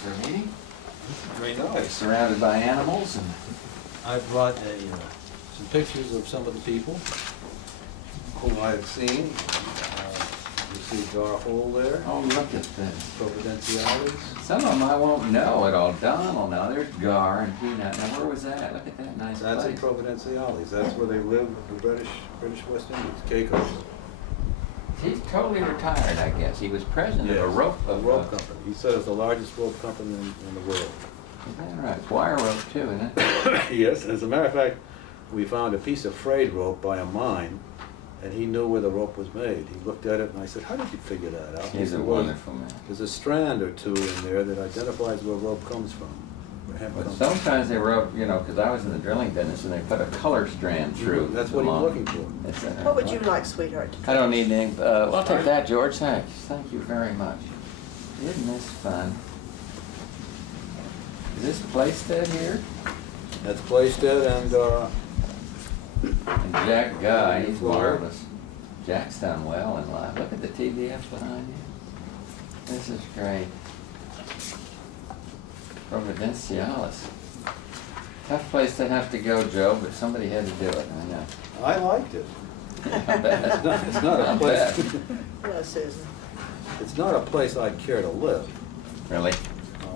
for a meeting. Very nice. Surrounded by animals and I brought some pictures of some of the people whom I have seen. You see Gar Hole there, oh, look at this. Providenciales. Some of them I won't know at all. Donald now. There's Gar and Peanut. Now where was that? Look at that nice That's in place. Providenciales. That's where they live, the British West Indies, Caicos. He's totally retired, I guess. He was president of a rope company. He said it's the largest rope company in the world. Is that right? It's wire rope too, isn't it? Yes, as a matter of fact, we found a piece of frayed rope by a mine, and he knew where the rope was made. He looked at it and I said, how did you figure that out? He's a wonderful man. There's a strand or two in there that identifies where rope comes from. Where hemp But comes from. sometimes they rope, you know, because I was in the drilling business and they put a color strand through. That's what the he's long- looking for. It's a- What would you like, sweetheart? I don't need any, well, I'll take that, George, thanks. Thank you very much. Isn't this fun? Is this Playstead here? That's Playstead and And Jack Guy, he's Floor. marvelous. Jack's done well in life. Look at the TVF behind you. This is great. Providenciales. Tough place to have to go, Joe, but somebody had to do it, I know. I liked it. I bet. It's not a I place. bet. Hello, Susan. It's not a place I'd care to live. Really?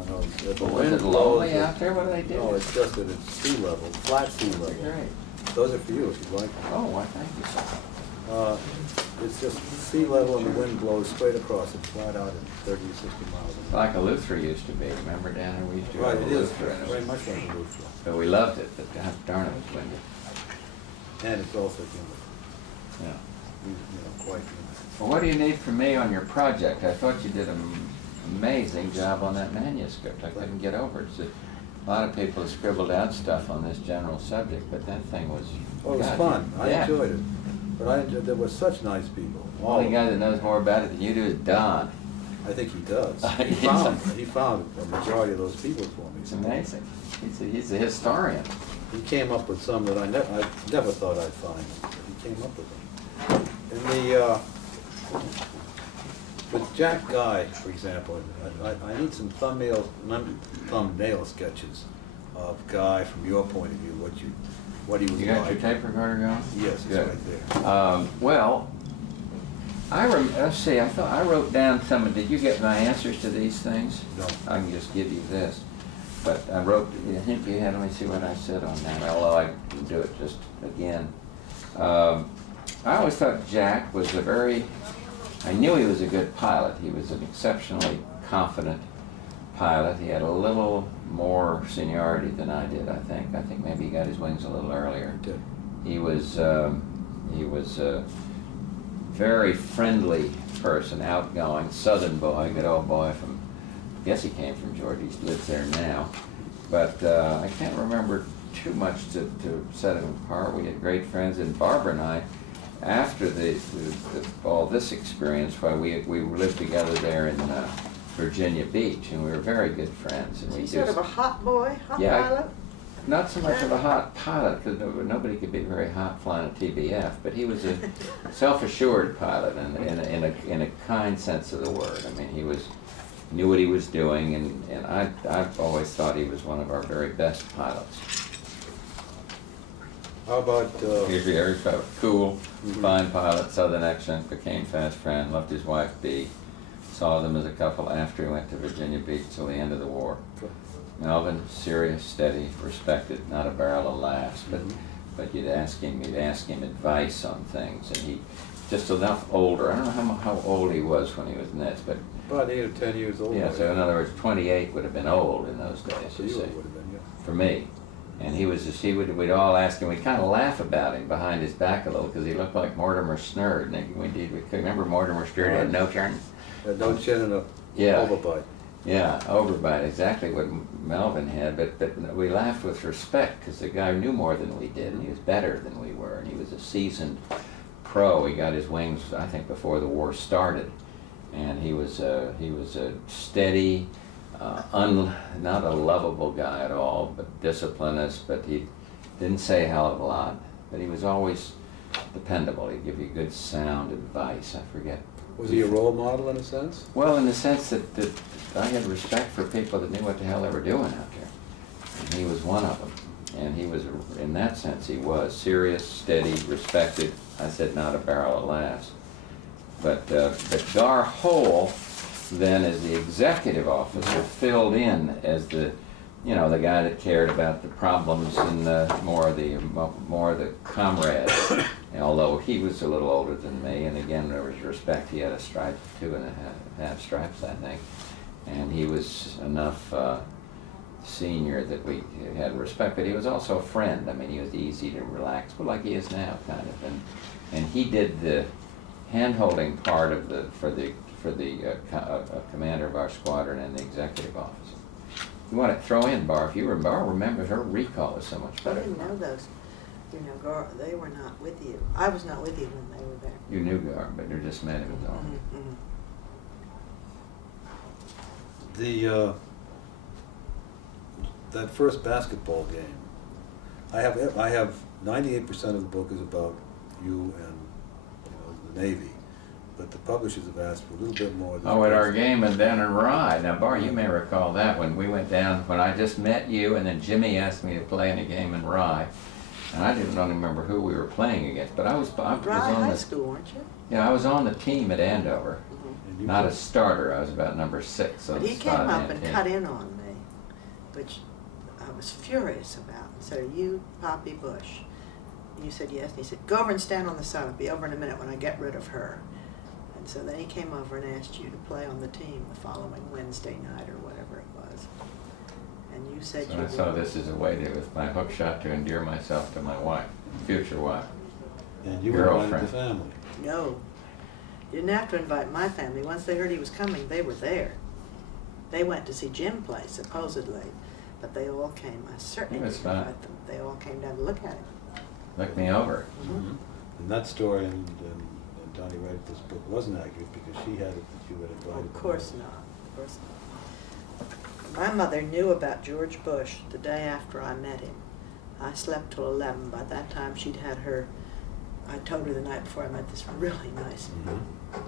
No, the Was wind it lonely blows, out there? What do they do? No, it's just that it's sea level, flat sea They're level. great. Those are for you if you'd like. Oh, why, thank you, sir. It's just sea level and the wind blows straight across it, flat out at 30 to 60 miles an hour. Like a Luther used to be. Remember down there, we used to Right, have it a is Luther, and it very was- much like a roof floor. But we loved it, but God darn it, it was windy. And it's also humid, Yeah. quite humid. Well, what do you need from me on your project? I thought you did an amazing job on that manuscript. I couldn't get over it. A lot of people have scribbled out stuff on this general subject, but that thing was... Oh, it was God, fun. I yeah. enjoyed it. But there were such nice people. The only guy that knows more about it than you do is Don. I think he does. He found a majority of those people for me. It's amazing. He's a historian. He came up with some that I never thought I'd find. He came up with them. With Jack Guy, for example, I need some thumbnail sketches of Guy from your point of view, what he was You got like. your tape recorder going? Yes, it's Good. right there. Well, let's see, I thought I wrote down some, did you get my answers to these things? No. I can just give you this. But I wrote, I think you had, let me see what I said on that, although I can do it just again. I always thought Jack was I knew he was a good pilot. He was an exceptionally confident pilot. He had a little more seniority than I did, I think. I think maybe he got his wings a little earlier. Did. He was a very friendly person, outgoing, southern boy, good old boy from, I guess he came from Georgia, he lives there now. But I can't remember too much to set him apart. We had great friends, and Barbara and I, after all this experience, we lived together there in Virginia Beach, and we were very good friends. And we He's sort of a hot boy, hot Yeah, pilot. not so much of a hot pilot, because nobody could be very hot flying a TBF, but he was a self-assured pilot in a kind sense of the word. I mean, knew what he was doing, and I've always thought he was one of our very best pilots. How about, He's very cool, fine pilot, southern accent, became fast friend, loved his wife Bea, saw them as a couple after he went to Virginia Beach till the end of the war. Melvin, serious, steady, respected, not a barrel of laughs, but you'd ask him advice on things, and he just enough older. I don't know how old he was when he was in this, but about 8 or 10 years old? yeah. So in other words, 28 would have been old in those days. For You you see, it would have been, yeah. for me, and we'd all ask him. We'd kind of laugh about him behind his back a little because he looked like Mortimer Snerd. And we could remember Mortimer Snerd had no turn. Had no chin and a Yeah. overbite. Yeah, overbite, exactly what Melvin had, but we laughed with respect because the guy knew more than we did, and he was better than we were, and he was a seasoned pro. He got his wings, I think, before the war started, and he was a steady, not a lovable guy at all, but disciplinist, but he didn't say a hell of a lot, but he was always dependable. He'd give you good sound advice. I forget Was he a role model in a sense? Well, in the sense that I had respect for people that knew what the hell they were doing out there. And he was one of them. And he was, in that sense, he was serious, steady, respected. I said, not a barrel of laughs. But Gar Hole, then as the executive officer, filled in as the, you know, the guy that cared about the problems and more of the comrade. Although he was a little older than me, and again there was respect. He had a stripe, 2.5 stripes, I think, and he was enough senior that we had respect. But he was also a friend. I mean, he was easy to relax, but like he is now, kind of. And he did the hand-holding part of for the commander of our squadron and the executive officer. You want to throw in Bar? If you were Bar, remember her recall is so much I better. didn't know those. You know, they were not with you. I was not with you when they were there. You knew Gar, but you just met him as all. Mhm, mhm. That first basketball game, I have 98% of the book is about you and, you know, the Navy, but the publishers have asked for a little bit more. Oh, at our game in down in Rye. Now, Bar, you may recall that when we went down, when I just met you, and then Jimmy asked me to play in a game in Rye. And I didn't really remember who we were playing against, but I was Rye on High the, School, weren't you? yeah, I was on the team at Andover. Mhm. And you Not a played- starter. I was about number 6 on But the he came spot up man and team. cut in on me, which I was furious about. He said, "Are you Poppy Bush?" And you said yes. And he said, "Go over and stand on the side. I'll be over in a minute when I get rid of her." And so then he came over and asked you to play on the team the following Wednesday night or whatever it was. And you said So you I saw this as a way to, with my hook shot, to endear myself to my wife, future wife. And you invited the Girlfriend. family. No. You didn't have to invite my family. Once they heard he was coming, they were there. They went to see Jim play, supposedly, but they all came. I certainly It was didn't fun. invite them. They all came down to look at him. Look me over. Mhm. And that story, and Donnie read this book, wasn't accurate because she had it that you had invited. Of course not. Of course not. My mother knew about George Bush the day after I met him. I slept till 11. By that time, she'd had her. I told her the night before I met this really nice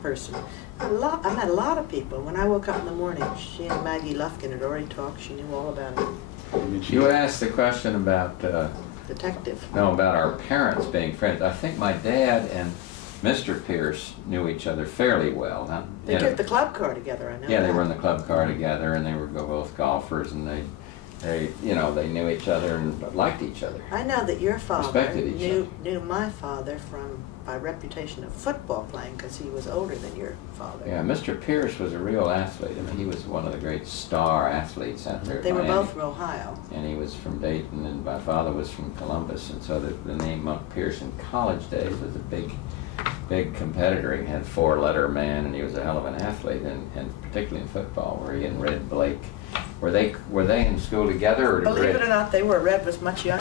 person. I met a lot of people. When I woke up in the morning, she and Maggie Lufkin had already talked. She knew all about him. I mean, she- You asked the question about, Detective. no, about our parents being friends. I think my dad and Mr. Pierce knew each other fairly well. Huh? They You know, took the club car together, I know. yeah, they that. were in the club car together, and they were both golfers, and they, you know, they knew each other and liked each other. I know that your father Respected each knew my father by reputation of football playing because he was older than your father. Yeah, Mr. Pierce was a real athlete. I mean, he was one of the great star athletes out there. at They were Miami. both from Ohio. And he was from Dayton, and my father was from Columbus, and so the name Monk Pierce in college days was a big competitor. He had 4-letter man, and he was a hell of an athlete, and particularly in football, where he and Red Blake, were they in school together, or did Believe Red? it or not, they were. Red was much younger.